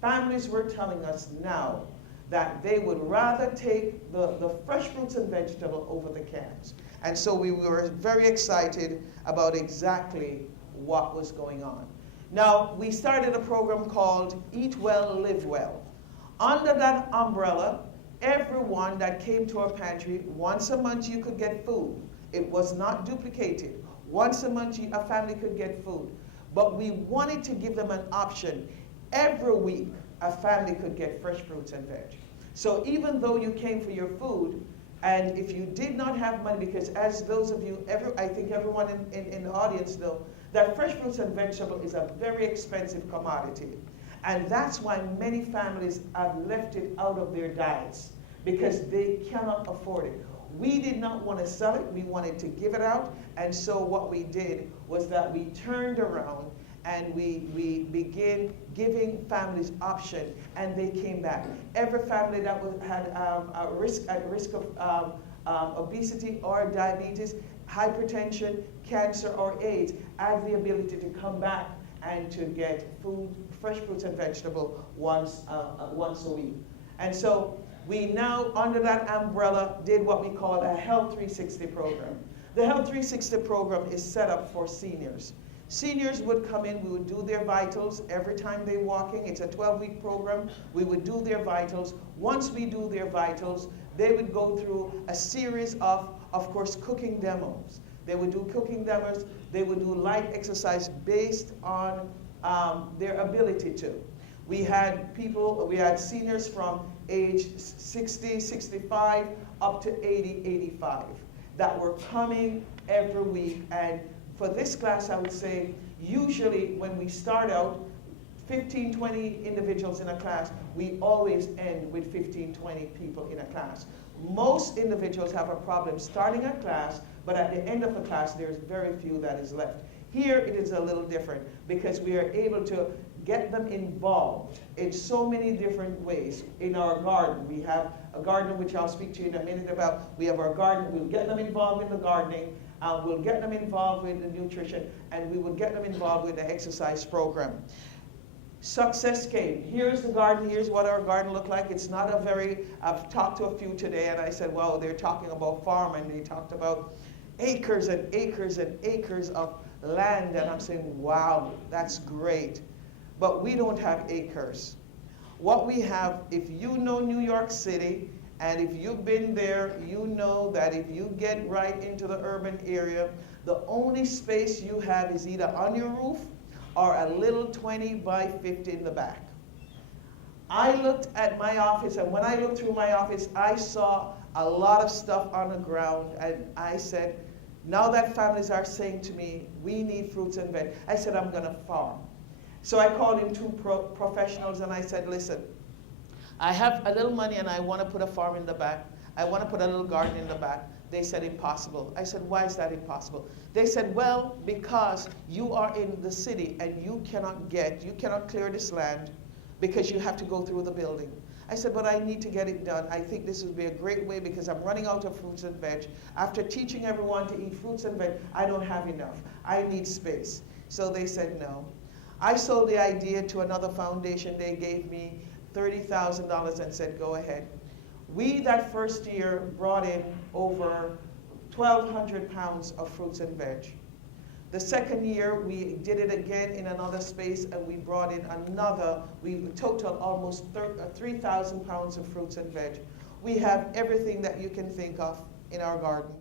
families were telling us now that they would rather take the fresh fruits and vegetables over the cans. And so we were very excited about exactly what was going on. Now, we started a program called Eat Well, Live Well. Under that umbrella, everyone that came to our pantry, once a month you could get food. It was not duplicated. Once a month a family could get food. But we wanted to give them an option. Every week, a family could get fresh fruits and veg. So even though you came for your food, and if you did not have money, because as those of you, I think everyone in the audience know, that fresh fruits and vegetables is a very expensive commodity. And that's why many families have left it out of their diets, because they cannot afford it. We did not want to sell it, we wanted to give it out, and so what we did was that we turned around and we began giving families option, and they came back. Every family that had at risk of obesity or diabetes, hypertension, cancer, or AIDS had the ability to come back and to get food, fresh fruits and vegetables once a week. And so we now, under that umbrella, did what we call a Health 360 program. The Health 360 program is set up for seniors. Seniors would come in, we would do their vitals every time they're walking. It's a 12-week program. We would do their vitals. Once we do their vitals, they would go through a series of course, cooking demos. They would do cooking demos. They would do light exercise based on their ability to. We had seniors from age 60, 65, up to 80, 85 that were coming every week. And for this class, I would say, usually when we start out, 15, 20 individuals in a class, we always end with 15, 20 people in a class. Most individuals have a problem starting a class, but at the end of the class, there's very few that is left. Here, it is a little different because we are able to get them involved in so many different ways. In our garden, we have a garden which I'll speak to you in a minute about. We have our garden. We'll get them involved in the gardening. We'll get them involved with the nutrition, and we will get them involved with the exercise program. Success came. Here's the garden. Here's what our garden looked like. It's not a very, I've talked to a few today, and I said, well, they're talking about farming. They talked about acres and acres and acres of land, and I'm saying, wow, that's great. But we don't have acres. What we have, if you know New York City, and if you've been there, you know that if you get right into the urban area, the only space you have is either on your roof or a little 20 by 50 in the back. I looked at my office, and when I looked through my office, I saw a lot of stuff on the ground, and I said, now that families are saying to me, we need fruits and veg, I said, I'm gonna farm. So I called in two professionals, and I said, listen, I have a little money and I want to put a farm in the back. I want to put a little garden in the back. They said impossible. I said, why is that impossible? They said, well, because you are in the city and you cannot clear this land because you have to go through the building. I said, but I need to get it done. I think this would be a great way because I'm running out of fruits and veg. After teaching everyone to eat fruits and veg, I don't have enough. I need space. So they said no. I sold the idea to another foundation. They gave me $30,000 and said, go ahead. We, that first year, brought in over 1,200 pounds of fruits and veg. The second year, we did it again in another space, and we brought in we totaled almost 3,000 pounds of fruits and veg. We have everything that you can think of in our garden.